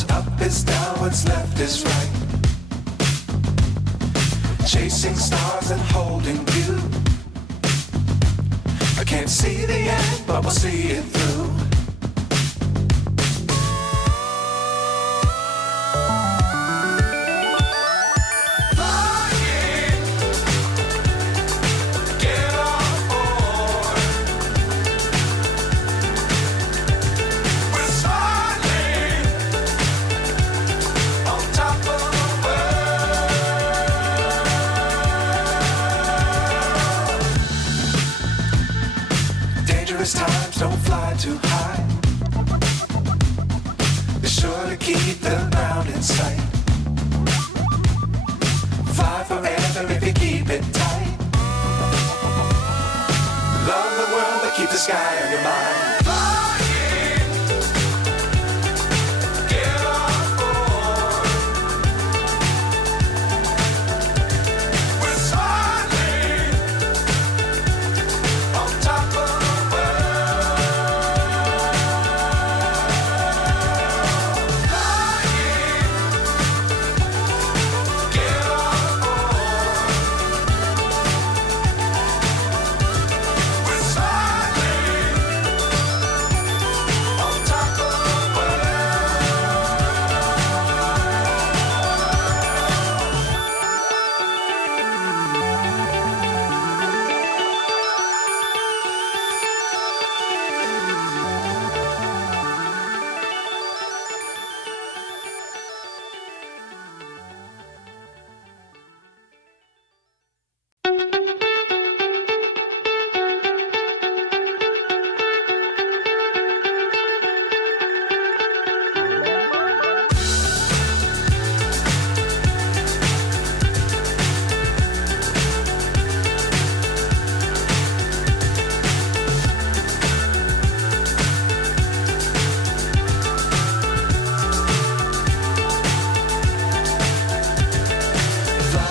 What's up is down, what's left is right. Chasing stars and holding you. I can't see the end, but we'll see it through. Times don't fly too high. Be sure to keep the ground in sight. Fly forever if you keep it tight. Love the world but keep the sky on your mind.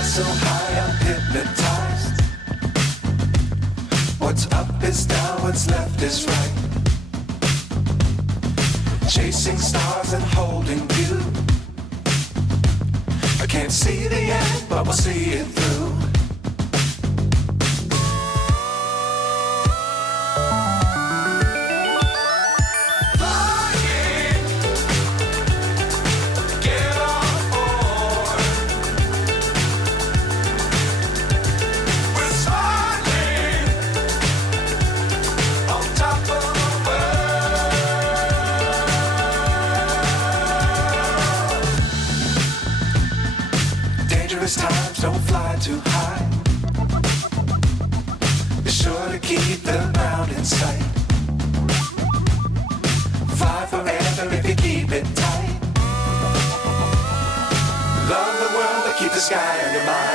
So high I'm hypnotized. What's up is down, what's left is right. Chasing stars and holding you. I can't see the end, but we'll see it through. Times don't fly too high. Be sure to keep the ground in sight. Fly forever if you keep it tight. Love the world but keep the sky on your mind.